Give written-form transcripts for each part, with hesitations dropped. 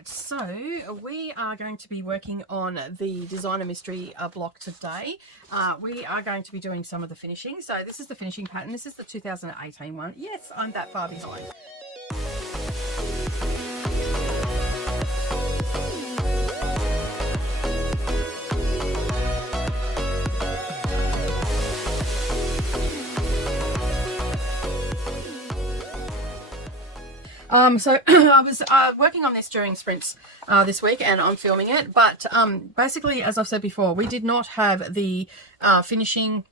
right, so we are going to be working on the designer mystery block today. We are going to be doing some of the finishing. So this is the finishing pattern. This is the 2018 one. Yes, I'm that far behind. So I was working on this during sprints this week, and I'm filming it, but basically, as I've said before, we did not have the finishing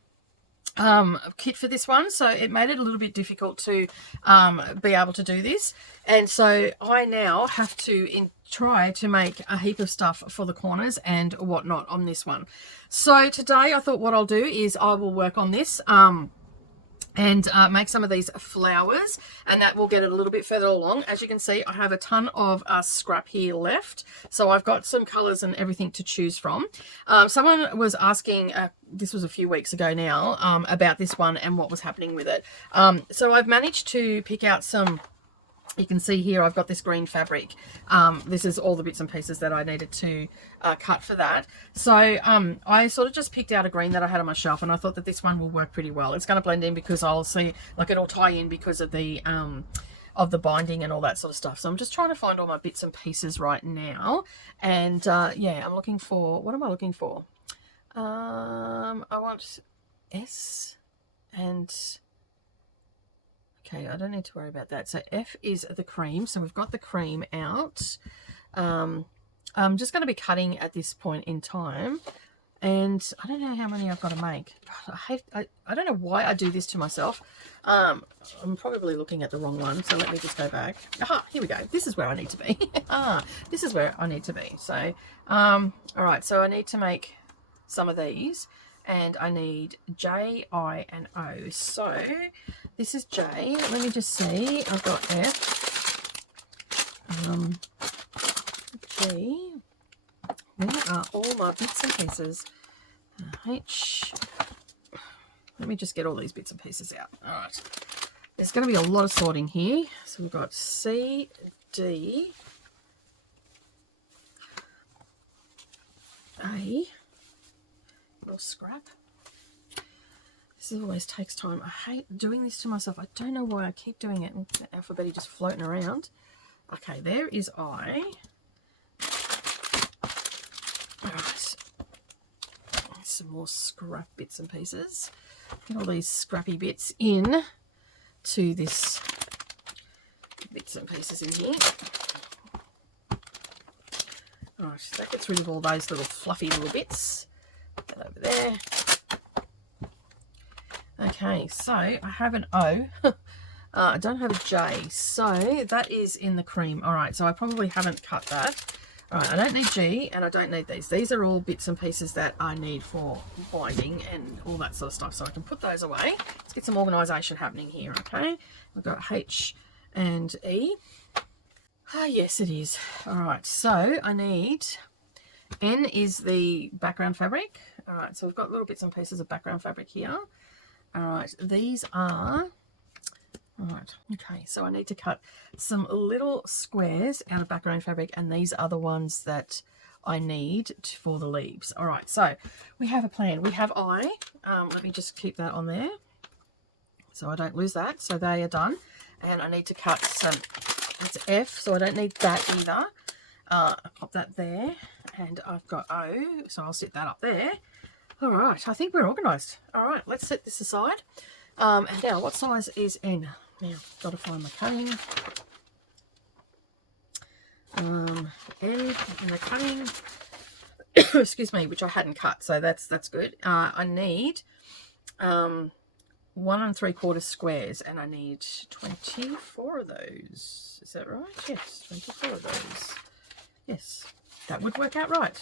kit for this one, so it made it a little bit difficult to be able to do this, and so I now have to try to make a heap of stuff for the corners and whatnot on this one. So today I thought what I'll do is I will work on this and make some of these flowers, and that will get it a little bit further along. As you can see, I have a ton of scrap here left, so I've got some colors and everything to choose from. Someone was asking, this was a few weeks ago now, about this one and what was happening with it. So I've managed to pick out some. You can see here I've got this green fabric. This is all the bits and pieces that I needed to cut for that. So I sort of just picked out a green that I had on my shelf, and I thought that this one will work pretty well. It's going to blend in because I'll see, like, it'll tie in because of the binding and all that sort of stuff. So I'm just trying to find all my bits and pieces right now. And yeah, I'm looking for, what am I looking for? I want S and... Okay, I don't need to worry about that. So F is the cream. So we've got the cream out. I'm just going to be cutting at this point in time. And I don't know how many I've got to make. I don't know why I do this to myself. I'm probably looking at the wrong one. So let me just go back. Aha, here we go. This is where I need to be. This is where I need to be. So, all right. So I need to make some of these. And I need J, I, and O. So this is J. Let me just see. I've got F. G. Where are all my bits and pieces? H. Let me just get all these bits and pieces out. All right. There's going to be a lot of sorting here. So we've got C, D, A. Scrap. This always takes time. I hate doing this to myself. I don't know why I keep doing it. The alphabet just floating around. Okay, there is I. All right. Some more scrap bits and pieces. Get all these scrappy bits in to this bits and pieces in here. All right, that gets rid of all those little fluffy little bits. That over there. Okay, so I have an O. I don't have a J, so that is in the cream. All right, so I probably haven't cut that. All right, I don't need G, and I don't need these. These are all bits and pieces that I need for binding and all that sort of stuff, so I can put those away. Let's get some organisation happening here, okay? I've got H and E. Ah, yes, it is. All right, so I need... N is the background fabric. All right, so we've got little bits and pieces of background fabric here. All right, these are... All right, okay, so I need to cut some little squares out of background fabric, and these are the ones that I need for the leaves. All right, so we have a plan. We have I. Let me just keep that on there so I don't lose that. So they are done. And I need to cut some... It's F, so I don't need that either. I'll pop that there, and I've got O, so I'll sit that up there. All right, I think we're organised. All right, let's set this aside. And now, what size is N? Now, got to find my cutting. N and the cutting. Excuse me, which I hadn't cut, so that's good. I need 1 3/4 squares, and I need 24 of those. Is that right? Yes, 24 of those. Yes, that would work out right.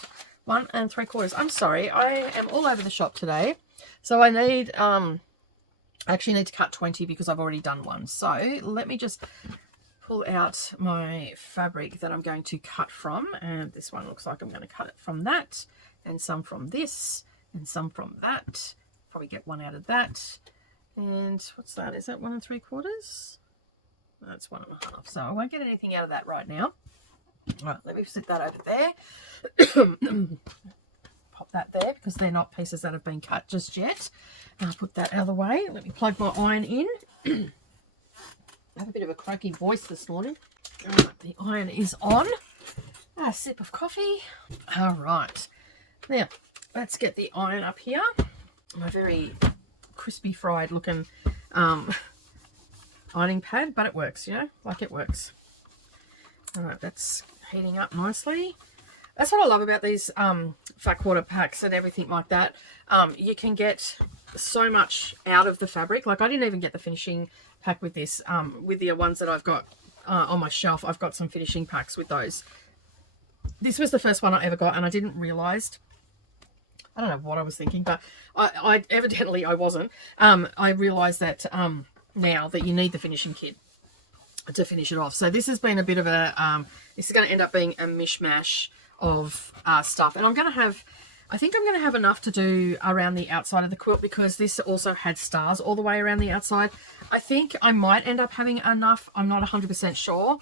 1 3/4. I'm sorry, I am all over the shop today. So I need, I actually need to cut 20 because I've already done one. So let me just pull out my fabric that I'm going to cut from. And this one looks like I'm going to cut it from that, and some from this, and some from that. Probably get one out of that. And what's that? Is that 1 3/4? That's 1 1/2. So I won't get anything out of that right now. Right, let me sit that over there. Pop that there because they're not pieces that have been cut just yet. And I'll put that out of the way. Let me plug my iron in. I have a bit of a croaky voice this morning. Right, the iron is on. A sip of coffee. All right. Now, let's get the iron up here. My very crispy fried looking ironing pad, but it works, you know, like it works. All right, that's heating up nicely. That's what I love about these fat quarter packs and everything like that. You can get so much out of the fabric. Like I didn't even get the finishing pack with this. With the ones that I've got on my shelf, I've got some finishing packs with those. This was the first one I ever got, and I didn't realise. I don't know what I was thinking, but I evidently I wasn't. I realised that now that you need the finishing kit to finish it off. So this has been a bit of a, this is going to end up being a mishmash of stuff. And I think I'm going to have enough to do around the outside of the quilt because this also had stars all the way around the outside. I think I might end up having enough. I'm not 100% sure.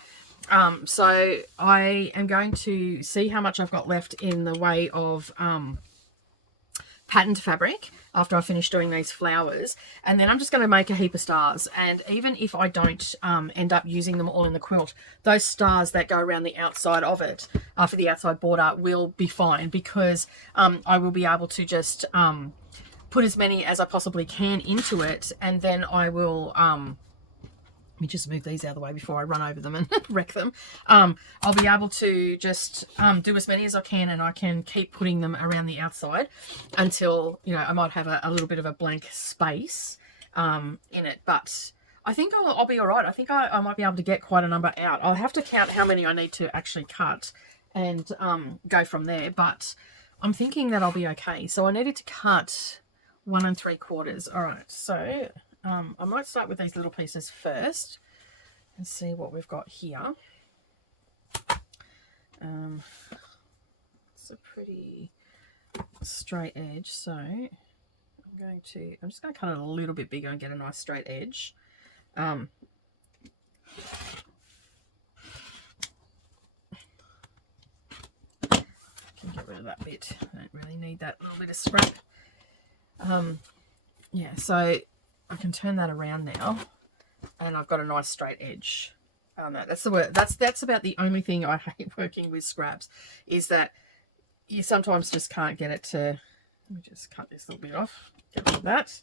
So I am going to see how much I've got left in the way of patterned fabric after I finish doing these flowers, and then I'm just going to make a heap of stars. And even if I don't end up using them all in the quilt, those stars that go around the outside of it for the outside border will be fine because I will be able to just put as many as I possibly can into it, and then I will let me just move these out of the way before I run over them and wreck them. I'll be able to just do as many as I can, and I can keep putting them around the outside until, you know, I might have a little bit of a blank space in it. But I think I'll be all right. I think I might be able to get quite a number out. I'll have to count how many I need to actually cut and go from there. But I'm thinking that I'll be okay. So I needed to cut 1 3/4. All right, so I might start with these little pieces first and see what we've got here. It's a pretty straight edge, so I'm just going to cut it a little bit bigger and get a nice straight edge. Can get rid of that bit. I don't really need that little bit of scrap. Yeah, so I can turn that around now, and I've got a nice straight edge. No, that's the word. That's about the only thing I hate working with scraps, is that you sometimes just can't get it to. Let me just cut this little bit off. Get rid of that.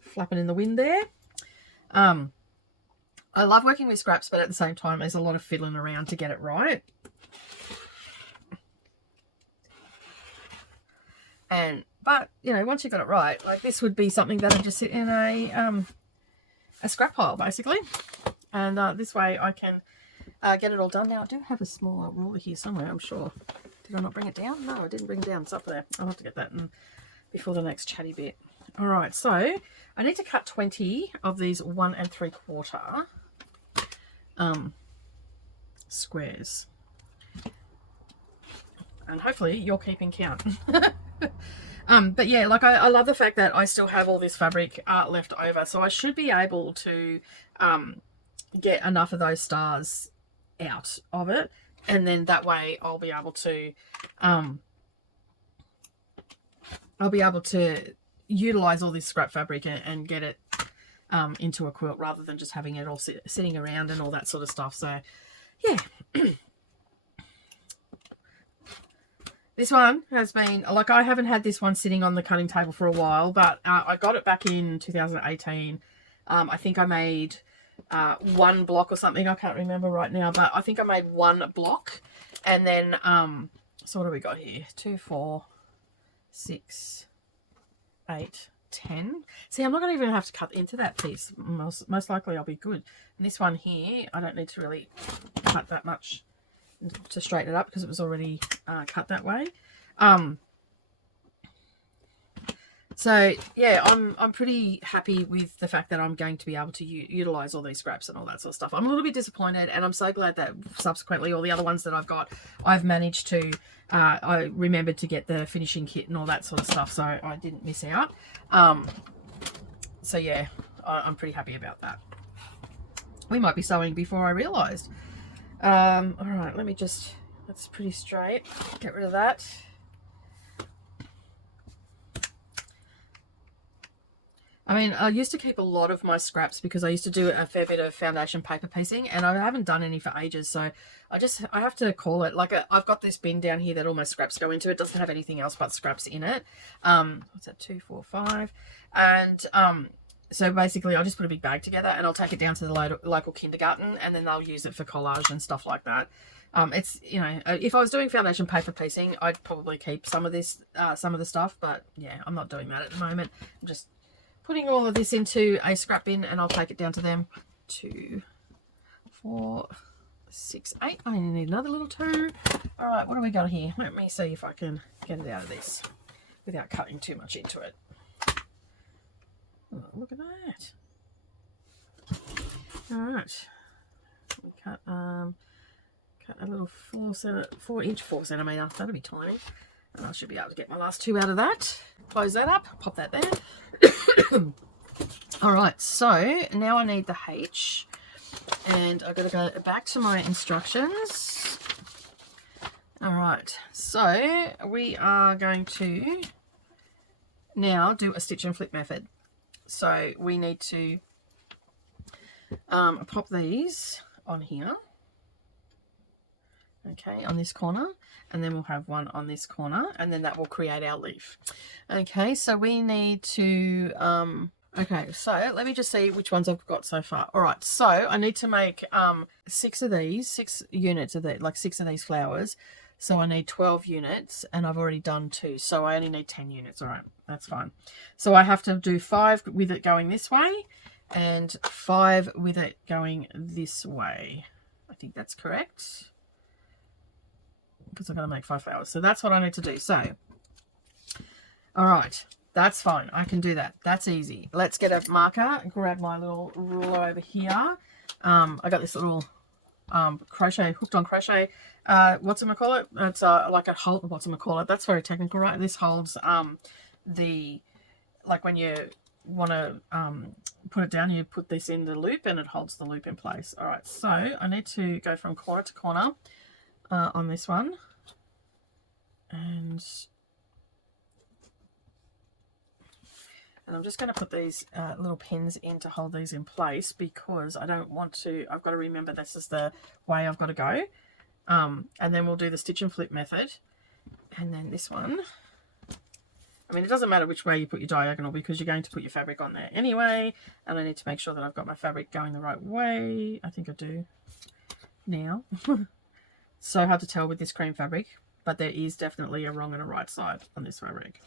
Flapping in the wind there. I love working with scraps, but at the same time, there's a lot of fiddling around to get it right. But you know, once you've got it right, like this would be something that would just sit in a scrap pile basically, and this way I can get it all done. Now I do have a smaller ruler here somewhere, I'm sure. Did I not bring it down? No, I didn't bring it down. It's up there. I'll have to get that in before the next chatty bit. All right, so I need to cut 20 of these 1 3/4 squares, and hopefully you're keeping count. But yeah, like I love the fact that I still have all this fabric left over, so I should be able to get enough of those stars out of it, and then that way I'll be able to utilize all this scrap fabric and get it into a quilt rather than just having it all sitting around and all that sort of stuff. So yeah. This one has been, like, I haven't had this one sitting on the cutting table for a while, but I got it back in 2018. I think I made one block or something. I can't remember right now, but I think I made one block. And then, so what do we got here? 2, 4, 6, 8, 10. See, I'm not going to even have to cut into that piece. Most likely I'll be good. And this one here, I don't need to really cut that much to straighten it up because it was already cut that way. So yeah, I'm pretty happy with the fact that I'm going to be able to utilize all these scraps and all that sort of stuff. I'm a little bit disappointed, and I'm so glad that subsequently all the other ones that I've got, I've managed to I remembered to get the finishing kit and all that sort of stuff, so I didn't miss out. So yeah, I'm pretty happy about that. We might be sewing before I realized. All right, let me just That's pretty straight. Get rid of that. I mean, I used to keep a lot of my scraps because I used to do a fair bit of foundation paper piecing, and I haven't done any for ages, so I have to call it, like, I've got this bin down here that all my scraps go into. It doesn't have anything else but scraps in it. What's that, 2, 4, 5, and so basically I'll just put a big bag together and I'll take it down to the local kindergarten, and then they'll use it for collage and stuff like that. It's, you know, if I was doing foundation paper piecing, I'd probably keep some of this, some of the stuff, but yeah, I'm not doing that at the moment. I'm just putting all of this into a scrap bin, and I'll take it down to them. 2, 4, 6, 8. I need another little 2. All right, what do we got here? Let me see if I can get it out of this without cutting too much into it. Oh, look at that. All right, we cut a little 4-inch 4 centimeter. That'll be tiny, and I should be able to get my last 2 out of that. Close that up, pop that there. All right, so now I need the H, and I've got to go back to my instructions. All right, so we are going to now do a stitch and flip method. So we need to pop these on here, okay, on this corner, and then we'll have one on this corner, and then that will create our leaf. Okay, so we need to okay, so let me just see which ones I've got so far. All right, so I need to make 6 units of that, like 6 of these flowers. So I need 12 units, and I've already done 2, so I only need 10 units. All right, that's fine. So I have to do 5 with it going this way and 5 with it going this way. I think that's correct, because I've got to make 5 flowers. So that's what I need to do. So, all right, that's fine. I can do that. That's easy. Let's get a marker, grab my little ruler over here. I got this little crochet, hooked on crochet, whatchamacallit, it's like a hold, whatchamacallit, that's very technical, right? This holds the, like when you want to put it down, you put this in the loop and it holds the loop in place. All right, so I need to go from corner to corner on this one, and I'm just going to put these little pins in to hold these in place, because I don't want to, I've got to remember this is the way I've got to go. And then we'll do the stitch and flip method. And then this one, I mean, it doesn't matter which way you put your diagonal, because you're going to put your fabric on there anyway. And I need to make sure that I've got my fabric going the right way. I think I do now. So hard to tell with this cream fabric, but there is definitely a wrong and a right side on this fabric.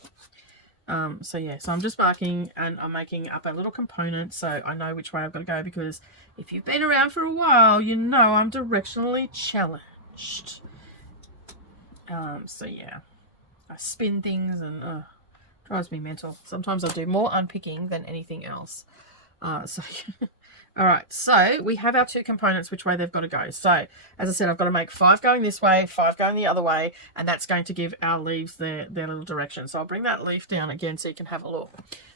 So yeah, so I'm just marking, and I'm making up a little component so I know which way I've got to go, because if you've been around for a while, you know I'm directionally challenged. So yeah, I spin things, and drives me mental. Sometimes I do more unpicking than anything else. So all right, so we have our 2 components, which way they've got to go. So as I said, I've got to make 5 going this way, 5 going the other way, and that's going to give our leaves their little direction. So I'll bring that leaf down again so you can have a look.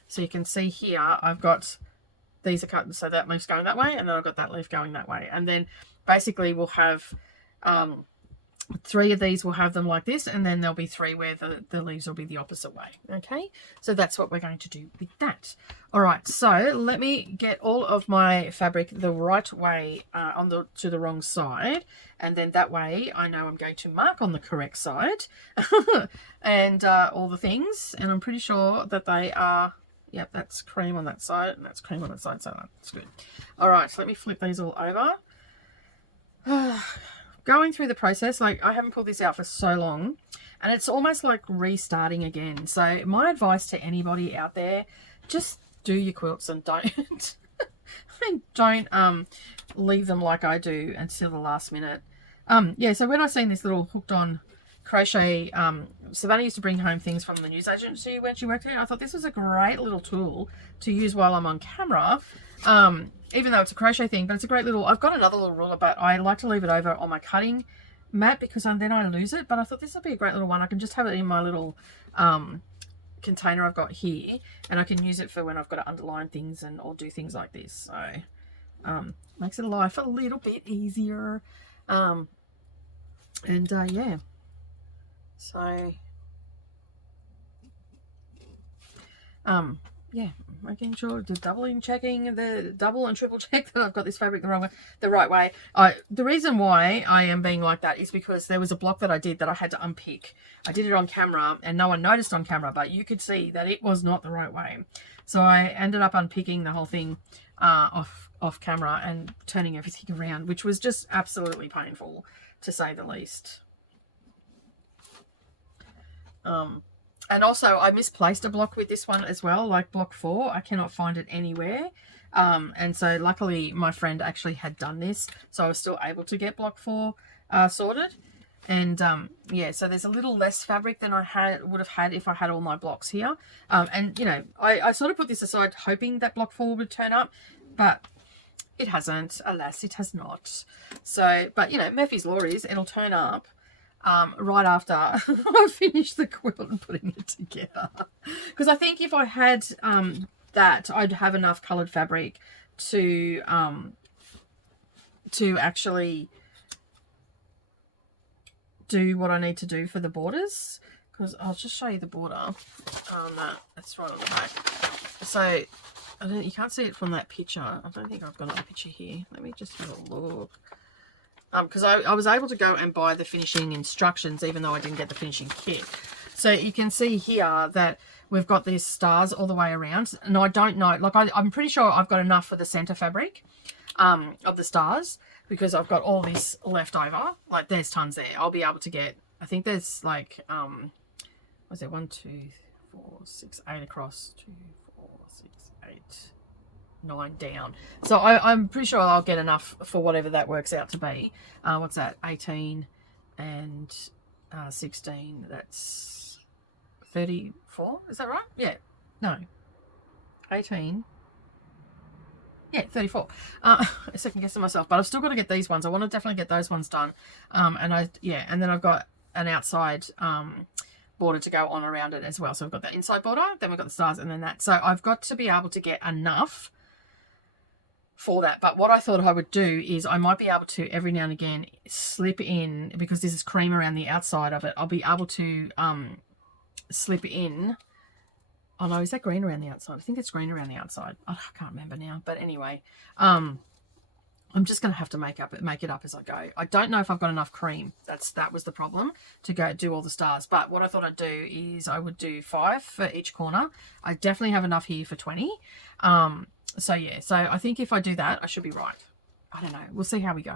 So you can see here, I've got, these are cut, so that leaf's going that way, and then I've got that leaf going that way. And then basically we'll have 3 of these, will have them like this, and then there'll be 3 where the leaves will be the opposite way. Okay, so that's what we're going to do with that. All right, so let me get all of my fabric the right way to the wrong side, and then that way I know I'm going to mark on the correct side and all the things, and I'm pretty sure that they are, yep, that's cream on that side and that's cream on that side, so that's good. All right, so let me flip these all over. Going through the process, like, I haven't pulled this out for so long, and it's almost like restarting again. So my advice to anybody out there, just do your quilts and don't leave them like I do until the last minute. Yeah, so when I seen this little hooked on crochet, Savannah used to bring home things from the news agency when she worked here. I thought this was a great little tool to use while I'm on camera. Even though it's a crochet thing, but it's a great little, I've got another little ruler, but I like to leave it over on my cutting mat, because then I lose it. But I thought this would be a great little one. I can just have it in my little container I've got here, and I can use it for when I've got to underline things or do things like this. So makes it life a little bit easier. And yeah, so yeah, making sure to double and triple check that I've got this fabric the right way. The reason why I am being like that is because there was a block that I did that I had to unpick. I did it on camera and no one noticed on camera, but you could see that it was not the right way. So I ended up unpicking the whole thing off camera and turning everything around, which was just absolutely painful, to say the least. And also I misplaced a block with this one as well, like block 4. I cannot find it anywhere. And so luckily my friend actually had done this, so I was still able to get block 4 sorted. And yeah, so there's a little less fabric than I would have had if I had all my blocks here. And you know, I sort of put this aside hoping that block 4 would turn up, but it hasn't. Alas, it has not. So, but you know, Murphy's Law is it'll turn up right after I finish the quilt and putting it together. Because I think if I had that, I'd have enough coloured fabric to actually do what I need to do for the borders. Because I'll just show you the border. No, that's right on the back. So you can't see it from that picture. I don't think I've got a picture here. Let me just have a look. Because I was able to go and buy the finishing instructions even though I didn't get the finishing kit. So you can see here that we've got these stars all the way around. And I don't know, like I'm pretty sure I've got enough for the center fabric of the stars, because I've got all this left over. Like there's tons there. I'll be able to get, I think there's like, what's it, 1, 2, 4, 6, 8 across, 2, 4, 6, 8, 9 down. So I'm pretty sure I'll get enough for whatever that works out to be. What's that? 18 and 16. That's 34. Is that right? Yeah. No. 18. Yeah, 34. I second guessing myself, but I've still got to get these ones. I want to definitely get those ones done. And then I've got an outside border to go on around it as well. So I've got that inside border, then we've got the stars, and then that. So I've got to be able to get enough for that. But what I thought I would do is I might be able to every now and again slip in, because this is cream around the outside of it, I'll be able to slip in. Oh no, is that green around the outside? I think it's green around the outside. Oh, I can't remember now. But anyway, I'm just going to have to make it up as I go. I don't know if I've got enough cream. That was the problem, to go do all the stars. But what I thought I'd do is I would do 5 for each corner. I definitely have enough here for 20. So yeah, so I think if I do that, I should be right. I don't know. We'll see how we go.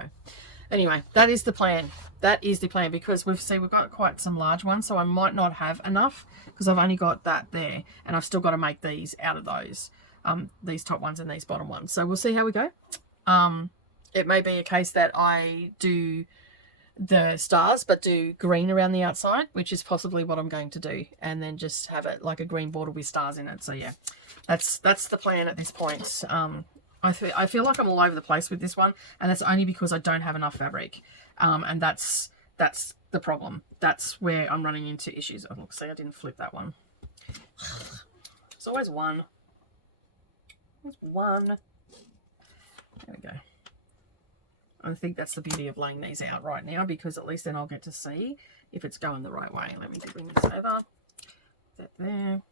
Anyway, that is the plan. That is the plan, because we've got quite some large ones, so I might not have enough because I've only got that there, and I've still got to make these out of those, these top ones and these bottom ones. So we'll see how we go. It may be a case that I do the stars but do green around the outside, which is possibly what I'm going to do, and then just have it like a green border with stars in it. So yeah, that's the plan at this point. I feel like I'm all over the place with this one, and that's only because I don't have enough fabric, and that's the problem. That's where I'm running into issues. Oh, look, see, I didn't flip that one. There's always one. There's one. There we go. I think that's the beauty of laying these out right now, because at least then I'll get to see if it's going the right way. Let me bring this over. That there.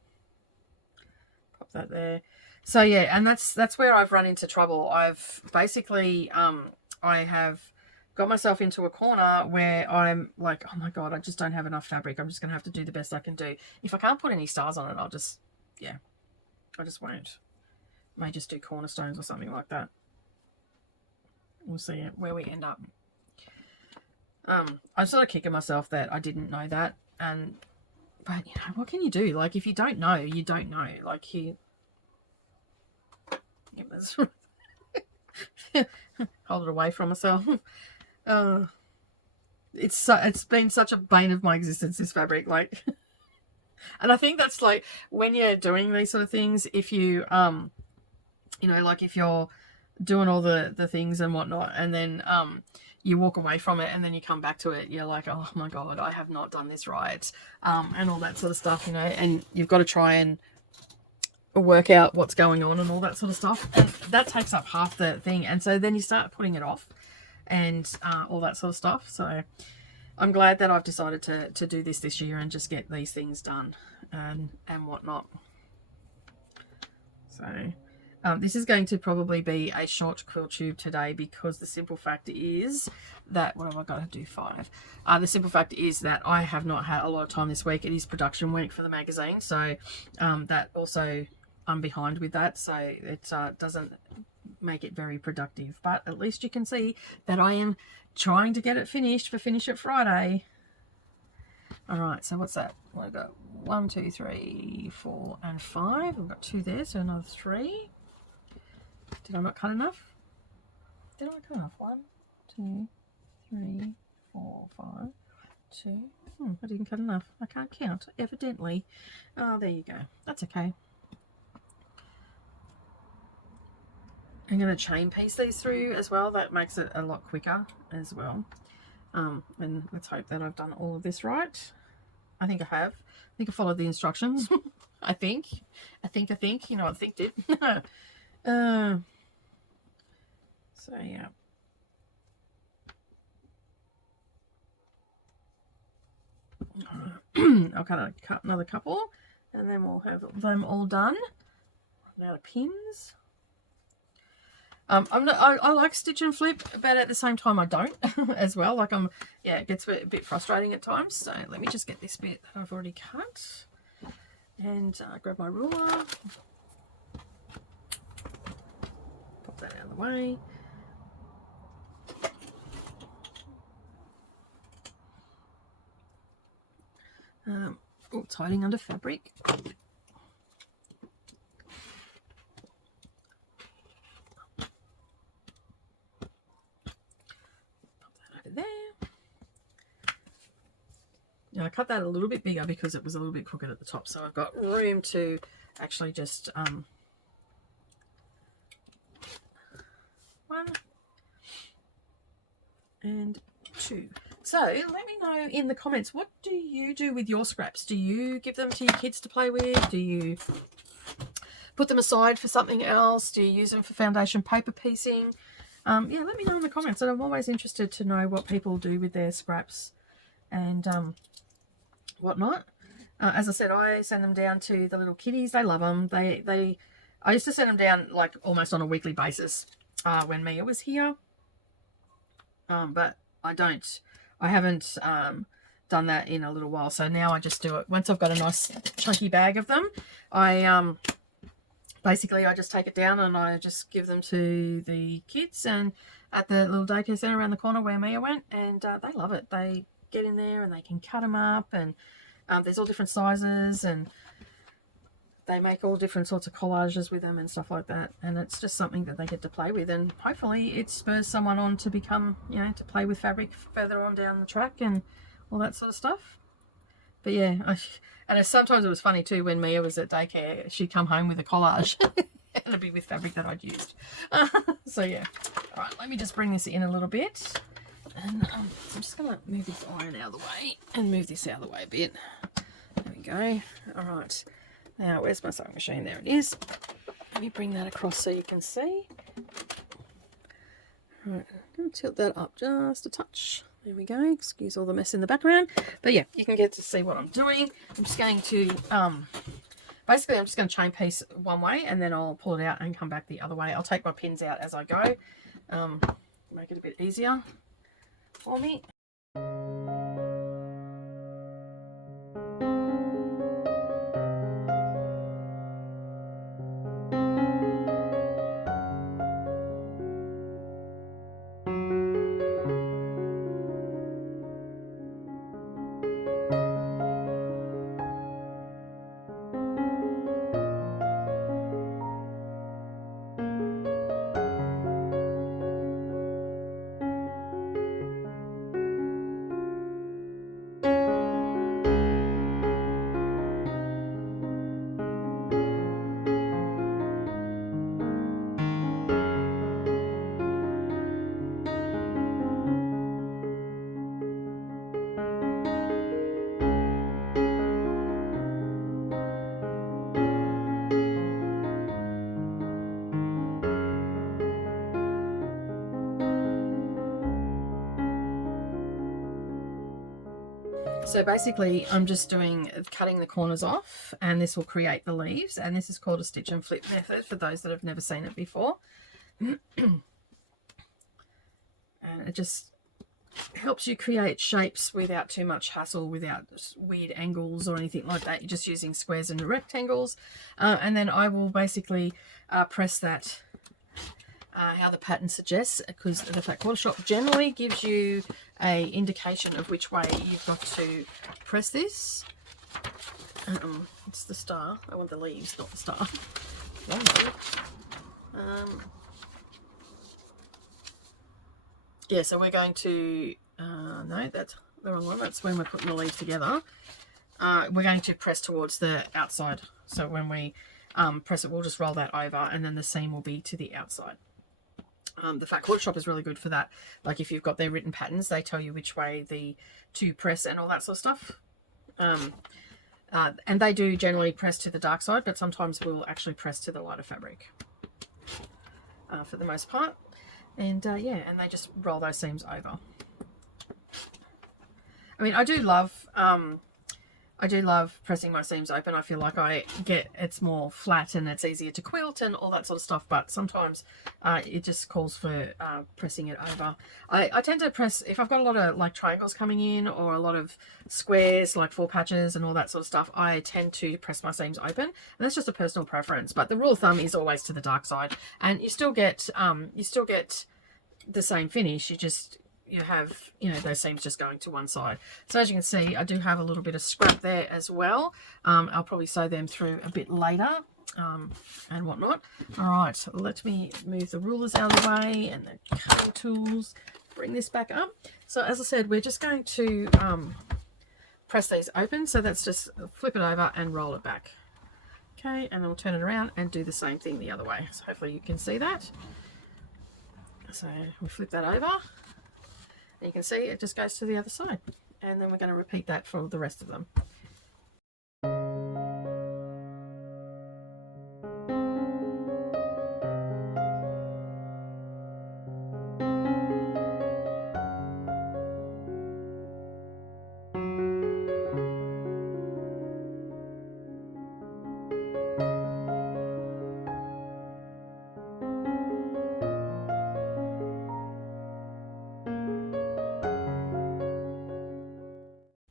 Pop that there. So yeah, and that's where I've run into trouble. I've basically I have got myself into a corner where I'm like, oh my god, I just don't have enough fabric. I'm just gonna have to do the best I can do. If I can't put any stars on it, I just won't. May just do cornerstones or something like that. We'll see where we end up. I'm sort of kicking myself that I didn't know that, but you know, what can you do? Like, if you don't know, you don't know. Like, here, hold it away from myself. It's been such a bane of my existence, this fabric, like. And I think that's like when you're doing these sort of things, if you you know, like if you're doing all the things and whatnot, and then you walk away from it and then you come back to it, you're like, oh my god, I have not done this right, and all that sort of stuff, you know, and you've got to try and work out what's going on and all that sort of stuff, and that takes up half the thing, and so then you start putting it off and all that sort of stuff. So I'm glad that I've decided to do this year and just get these things done and whatnot. So this is going to probably be a short QuiltTube today, because the simple fact is that, what have I got to do? 5. The simple fact is that I have not had a lot of time this week. It is production week for the magazine, so that also I'm behind with that, so it doesn't make it very productive. But at least you can see that I am trying to get it finished for Finish It Friday. All right, so what's that? Well, I've got 1, 2, 3, 4, and 5. I've got 2 there, so another 3. Did I not cut enough? Did I cut enough? 1, 2, 3, 4, 5, 2. I didn't cut enough. I can't count, evidently. Oh, there you go. That's okay. I'm going to chain piece these through as well. That makes it a lot quicker as well. And let's hope that I've done all of this right. I think I have. I think I followed the instructions. I think. You know what think did. So yeah. I'll cut another couple, and then we'll have them all done. Now the pins. I like stitch and flip, but at the same time I don't as well. Like yeah, it gets a bit frustrating at times. So let me just get this bit that I've already cut and grab my ruler, pop that out of the way. It's hiding under fabric. There. Now I cut that a little bit bigger because it was a little bit crooked at the top, so I've got room to actually just 1 and 2. So let me know in the comments, what do you do with your scraps? Do you give them to your kids to play with? Do you put them aside for something else? Do you use them for foundation paper piecing? Yeah, let me know in the comments, and I'm always interested to know what people do with their scraps and whatnot. As I said, I send them down to the little kiddies. They love them. I used to send them down like almost on a weekly basis when Mia was here, but I haven't done that in a little while. So now I just do it once I've got a nice chunky bag of them. Basically, I just take it down and I just give them to the kids and at the little daycare centre around the corner where Mia went, and they love it. They get in there and they can cut them up, and there's all different sizes, and they make all different sorts of collages with them and stuff like that, and it's just something that they get to play with, and hopefully it spurs someone on to become, you know, to play with fabric further on down the track and all that sort of stuff. But yeah, sometimes it was funny too when Mia was at daycare. She'd come home with a collage and it'd be with fabric that I'd used. So yeah. All right, let me just bring this in a little bit. And I'm just going to move this iron out of the way and move this out of the way a bit. There we go. All right. Now, where's my sewing machine? There it is. Let me bring that across so you can see. All right, I'm going to tilt that up just a touch. There we go. Excuse all the mess in the background. But yeah, you can get to see what I'm doing. I'm just going to, basically I'm just going to chain piece one way and then I'll pull it out and come back the other way. I'll take my pins out as I go. Make it a bit easier for me. So basically I'm just cutting the corners off, and this will create the leaves, and this is called a stitch and flip method for those that have never seen it before. And it just helps you create shapes without too much hassle, without weird angles or anything like that. You're just using squares and rectangles, and then I will basically press that how the pattern suggests, because the Fat Quarter Shop generally gives you a indication of which way you've got to press this. It's the star. I want the leaves, not the star. Yeah, so we're going to, no, that's the wrong one. That's when we're putting the leaves together. We're going to press towards the outside. So when we press it, we'll just roll that over, and then the seam will be to the outside. The Fat Quarter Shop is really good for that. Like if you've got their written patterns, they tell you which way to press and all that sort of stuff. And they do generally press to the dark side, but sometimes we'll actually press to the lighter fabric for the most part. And yeah, and they just roll those seams over. I mean, I do love pressing my seams open. I feel like it's more flat and it's easier to quilt and all that sort of stuff, but sometimes it just calls for pressing it over. I tend to press, if I've got a lot of like triangles coming in or a lot of squares like 4 patches and all that sort of stuff, I tend to press my seams open, and that's just a personal preference. But the rule of thumb is always to the dark side, and you still get the same finish. You have, those seams just going to one side. So as you can see, I do have a little bit of scrap there as well. I'll probably sew them through a bit later and whatnot. All right, let me move the rulers out of the way and the cutting tools. Bring this back up. So as I said, we're just going to press these open. So that's just flip it over and roll it back. Okay, and then we'll turn it around and do the same thing the other way. So hopefully you can see that. So we flip that over. You can see it just goes to the other side, and then we're going to repeat that for the rest of them.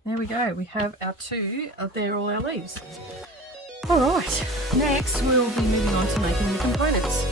There we go, we have our 2, there are all our leaves. Alright, next we'll be moving on to making the components.